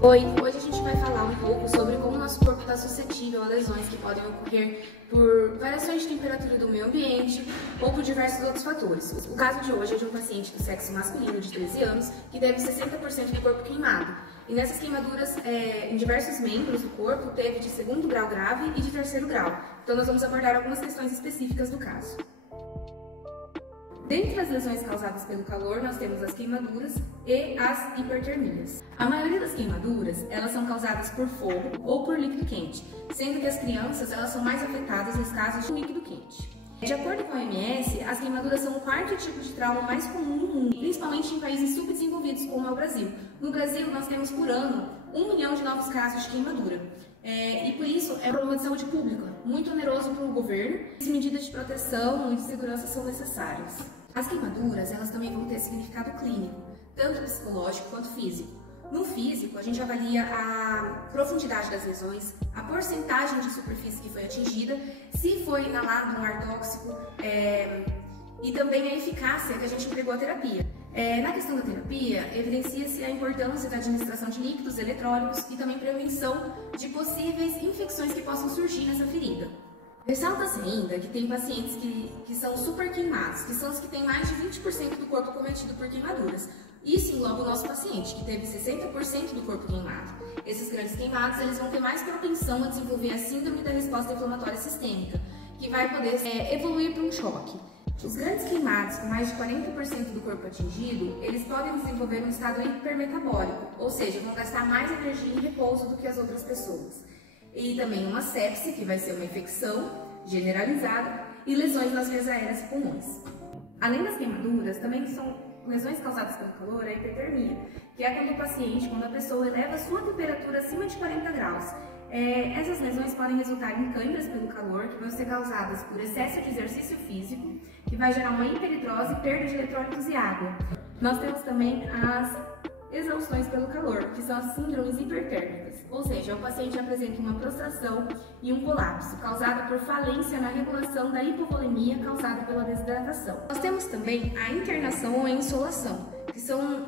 Oi, hoje a gente vai falar um pouco sobre como o nosso corpo está suscetível a lesões que podem ocorrer por variações de temperatura do meio ambiente ou por diversos outros fatores. O caso de hoje é de um paciente do sexo masculino de 13 anos que teve 60% do corpo queimado. E nessas queimaduras, em diversos membros do corpo, teve de 2º grau grave e de 3º grau. Então nós vamos abordar algumas questões específicas do caso. Dentre as lesões causadas pelo calor, nós temos as queimaduras e as hipertermias. A maioria das queimaduras, elas são causadas por fogo ou por líquido quente, sendo que as crianças, elas são mais afetadas nos casos de líquido quente. De acordo com a OMS, as queimaduras são o 4º tipo de trauma mais comum no mundo, principalmente em países subdesenvolvidos como é o Brasil. No Brasil, nós temos por ano 1 milhão de novos casos de queimadura. E por isso é um problema de saúde pública, muito oneroso para o governo, e medidas de proteção e de segurança são necessárias. As queimaduras, elas também vão ter significado clínico, tanto psicológico quanto físico. No físico, a gente avalia a profundidade das lesões, a porcentagem de superfície que foi atingida, se foi inalado um ar tóxico e também a eficácia que a gente empregou a terapia. Na questão da terapia, evidencia-se a importância da administração de líquidos eletrólicos e também prevenção de possíveis infecções que possam surgir nessa ferida. Ressalta-se ainda que tem pacientes que são super queimados, que são os que têm mais de 20% do corpo cometido por queimaduras. Isso engloba o nosso paciente, que teve 60% do corpo queimado. Esses grandes queimados, eles vão ter mais propensão a desenvolver a síndrome da resposta inflamatória sistêmica, que vai poder evoluir para um choque. Os grandes queimados, com mais de 40% do corpo atingido, eles podem desenvolver um estado hipermetabólico, ou seja, vão gastar mais energia em repouso do que as outras pessoas. E também uma sepse, que vai ser uma infecção generalizada, e lesões nas vias aéreas e pulmões. Além das queimaduras, também são lesões causadas pelo calor, a hipertermia, que é quando a pessoa eleva a sua temperatura acima de 40 graus. Essas lesões podem resultar em câimbras pelo calor, que vão ser causadas por excesso de exercício físico, que vai gerar uma hiperitrose, perda de eletrólitos e água. Nós temos também as exaustões pelo calor, que são as síndromes hipertérmicas, ou seja, o paciente apresenta uma prostração e um colapso, causada por falência na regulação da hipovolemia causada pela desidratação. Nós temos também a internação ou a insolação, que são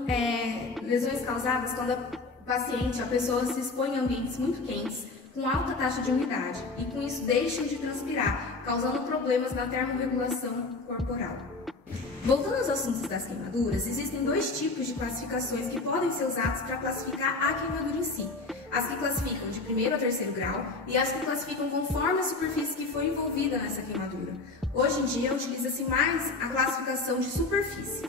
lesões causadas quando a pessoa se expõe a ambientes muito quentes, com alta taxa de umidade, e com isso deixam de transpirar, causando problemas na termorregulação corporal. Voltando aos assuntos das queimaduras, existem 2 tipos de classificações que podem ser usados para classificar a queimadura em si. As que classificam de 1º a 3º grau e as que classificam conforme a superfície que foi envolvida nessa queimadura. Hoje em dia, utiliza-se mais a classificação de superfície.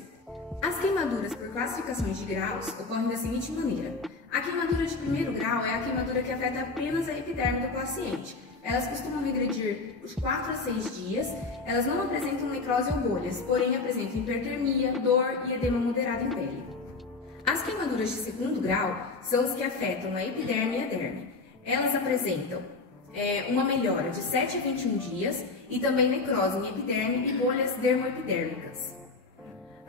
As queimaduras por classificações de graus ocorrem da seguinte maneira. A queimadura de 1º grau é a queimadura que afeta apenas a epiderme do paciente. Elas costumam regredir de 4 a 6 dias, elas não apresentam necrose ou bolhas, porém apresentam hipertermia, dor e edema moderado em pele. As queimaduras de 2º grau são as que afetam a epiderme e a derme. Elas apresentam uma melhora de 7 a 21 dias e também necrose em epiderme e bolhas dermoepidérmicas.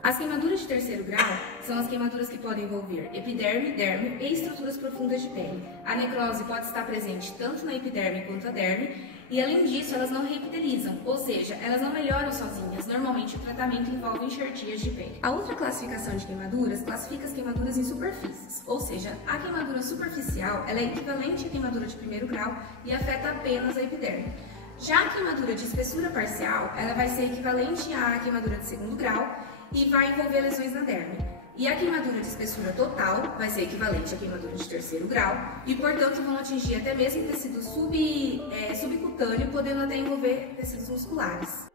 As queimaduras de 3º grau são as queimaduras que podem envolver epiderme, derme e estruturas profundas de pele. A necrose pode estar presente tanto na epiderme quanto na derme e, além disso, elas não reepitelizam, ou seja, elas não melhoram sozinhas. Normalmente, o tratamento envolve enxertias de pele. A outra classificação de queimaduras classifica as queimaduras em superfícies, ou seja, a queimadura superficial ela é equivalente à queimadura de 1º grau e afeta apenas a epiderme. Já a queimadura de espessura parcial, ela vai ser equivalente à queimadura de 2º grau e vai envolver lesões na derme. E a queimadura de espessura total vai ser equivalente à queimadura de 3º grau e, portanto, vão atingir até mesmo tecido subcutâneo, podendo até envolver tecidos musculares.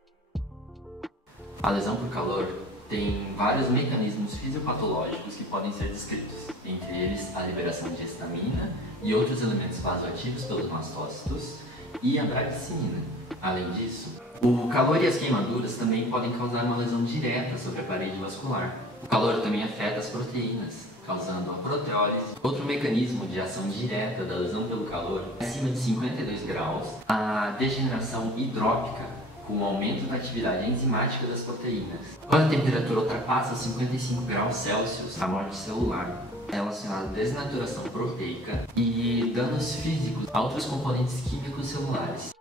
A lesão por calor tem vários mecanismos fisiopatológicos que podem ser descritos, entre eles a liberação de histamina e outros elementos vasoativos pelos mastócitos e a bradicinina. Além disso, o calor e as queimaduras também podem causar uma lesão direta sobre a parede vascular. O calor também afeta as proteínas, causando a proteólise. Outro mecanismo de ação direta da lesão pelo calor é acima de 52 graus, a degeneração hidrópica, com o aumento da atividade enzimática das proteínas. Quando a temperatura ultrapassa 55 graus Celsius, a morte celular é relacionada à desnaturação proteica e danos físicos a outros componentes químicos celulares.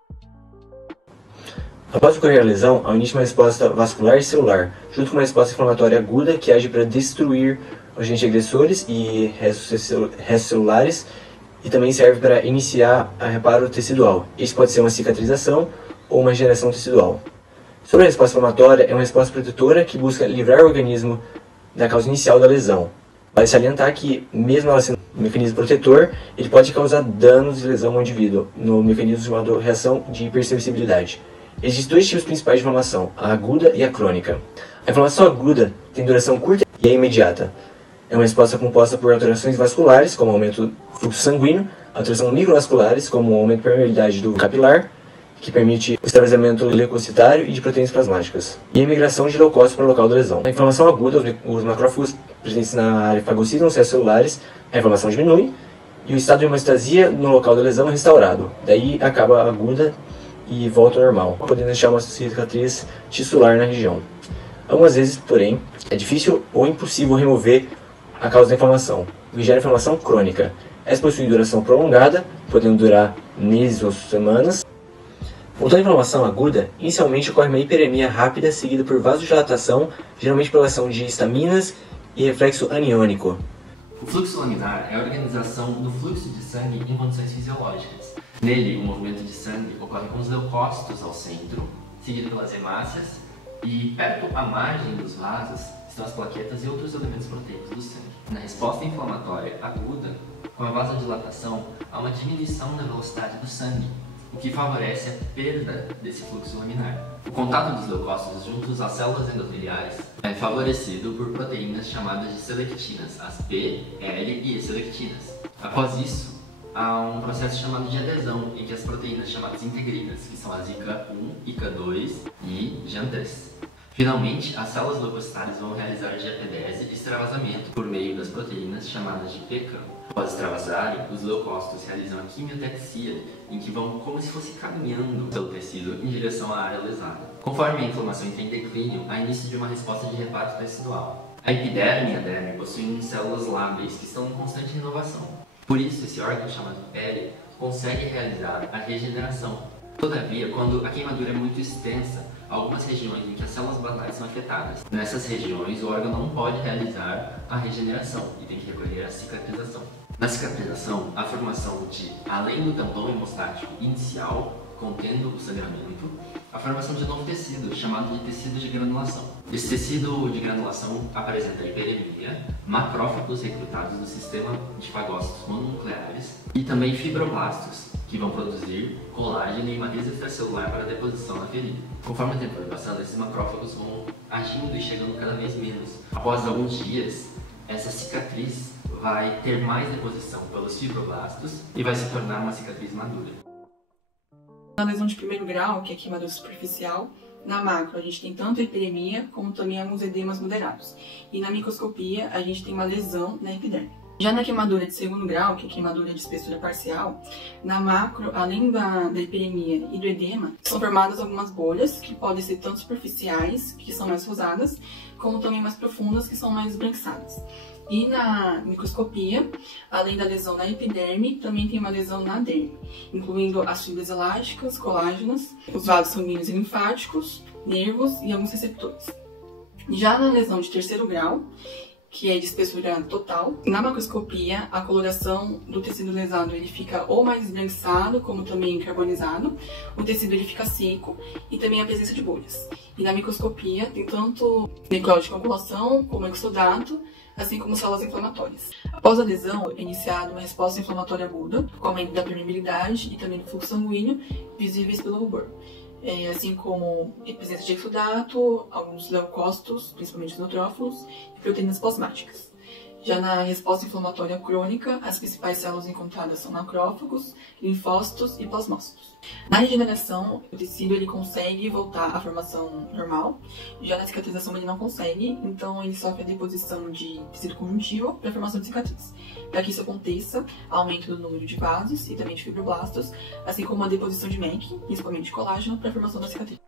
Após ocorrer a lesão, há o início de uma resposta vascular e celular, junto com uma resposta inflamatória aguda que age para destruir agentes agressores e restos celulares, e também serve para iniciar a reparo tecidual. Isso pode ser uma cicatrização ou uma regeneração tecidual. Sobre a resposta inflamatória, é uma resposta protetora que busca livrar o organismo da causa inicial da lesão. Vale salientar que, mesmo ela sendo um mecanismo protetor, ele pode causar danos e lesão ao indivíduo, no mecanismo chamado reação de hipersensibilidade. Existem dois tipos principais de inflamação, a aguda e a crônica. A inflamação aguda tem duração curta e é imediata. É uma resposta composta por alterações vasculares, como aumento do fluxo sanguíneo, alterações microvasculares, como o aumento da permeabilidade do capilar, que permite o extravasamento leucocitário e de proteínas plasmáticas, e a imigração de leucócitos para o local da lesão. Na inflamação aguda, os macrófagos presentes na área fagocidam os restos celulares, a inflamação diminui, e o estado de hemostasia no local da lesão é restaurado. Daí acaba a aguda e volta ao normal, podendo deixar uma cicatriz tissular na região. Algumas vezes, porém, é difícil ou impossível remover a causa da inflamação, o que gera inflamação crônica. Essa possui duração prolongada, podendo durar meses ou semanas. Voltando à inflamação aguda, inicialmente ocorre uma hiperemia rápida seguida por vasodilatação, geralmente pela ação de histaminas e reflexo aniônico. O fluxo laminar é a organização do fluxo de sangue em condições fisiológicas. Nele, o movimento de sangue ocorre com os leucócitos ao centro, seguido pelas hemácias, e perto à margem dos vasos estão as plaquetas e outros elementos proteicos do sangue. Na resposta inflamatória aguda, com a vasodilatação, há uma diminuição da velocidade do sangue, o que favorece a perda desse fluxo laminar. O contato dos leucócitos juntos às células endoteliais é favorecido por proteínas chamadas de selectinas, as P, L e E-selectinas. Após isso, há um processo chamado de adesão, em que as proteínas chamadas integrinas, que são as ICA1, ICA2 e JAN3. Finalmente, as células leucocitárias vão realizar GP10 e extravasamento por meio das proteínas chamadas de PCAM. Após extravasarem, os leucócitos realizam a quimiotaxia, em que vão como se fosse caminhando pelo tecido em direção à área lesada. Conforme a inflamação entra em declínio, há início de uma resposta de reparo tecidual. A epiderme e a derme possuem células lábeis que estão em constante renovação. Por isso, esse órgão chamado pele consegue realizar a regeneração. Todavia, quando a queimadura é muito extensa, há algumas regiões em que as células basais são afetadas. Nessas regiões, o órgão não pode realizar a regeneração e tem que recorrer à cicatrização. Na cicatrização, a formação de, além do tampão hemostático inicial, contendo o sangramento, a formação de novo tecido, chamado de tecido de granulação. Esse tecido de granulação apresenta hiperemia, macrófagos recrutados do sistema de fagócitos mononucleares e também fibroblastos, que vão produzir colágeno e matriz extracelular para deposição na ferida. Conforme o tempo vai passando, esses macrófagos vão agindo e chegando cada vez menos. Após alguns dias, essa cicatriz vai ter mais deposição pelos fibroblastos e vai se tornar uma cicatriz madura. Na lesão de primeiro grau, que é a queimadura superficial, na macro a gente tem tanto a hiperemia como também alguns edemas moderados. E na microscopia a gente tem uma lesão na epiderme. Já na queimadura de segundo grau, que é a queimadura de espessura parcial, na macro, além da hiperemia e do edema, são formadas algumas bolhas que podem ser tanto superficiais, que são mais rosadas, como também mais profundas, que são mais esbranquiçadas. E na microscopia, além da lesão na epiderme, também tem uma lesão na derme, incluindo as fibras elásticas, colágenas, os vasos sanguíneos e linfáticos, nervos e alguns receptores. Já na lesão de terceiro grau, que é de espessura total, na macroscopia, a coloração do tecido lesado ele fica ou mais esbranquiçado, como também carbonizado, o tecido ele fica seco e também a presença de bolhas. E na microscopia tem tanto necrose de coagulação como exudato, assim como células inflamatórias. Após a lesão, é iniciada uma resposta inflamatória aguda, com aumento da permeabilidade e também do fluxo sanguíneo, visíveis pelo rubor. Assim como a presença de exudato, alguns leucócitos, principalmente os neutrófilos, e proteínas plasmáticas. Já na resposta inflamatória crônica, as principais células encontradas são macrófagos, linfócitos e plasmócitos. Na regeneração, o tecido ele consegue voltar à formação normal, já na cicatrização ele não consegue, então ele sofre a deposição de tecido conjuntivo para a formação de cicatriz. Para que isso aconteça, aumento do número de vasos e também de fibroblastos, assim como a deposição de MEC, principalmente de colágeno, para a formação da cicatriz.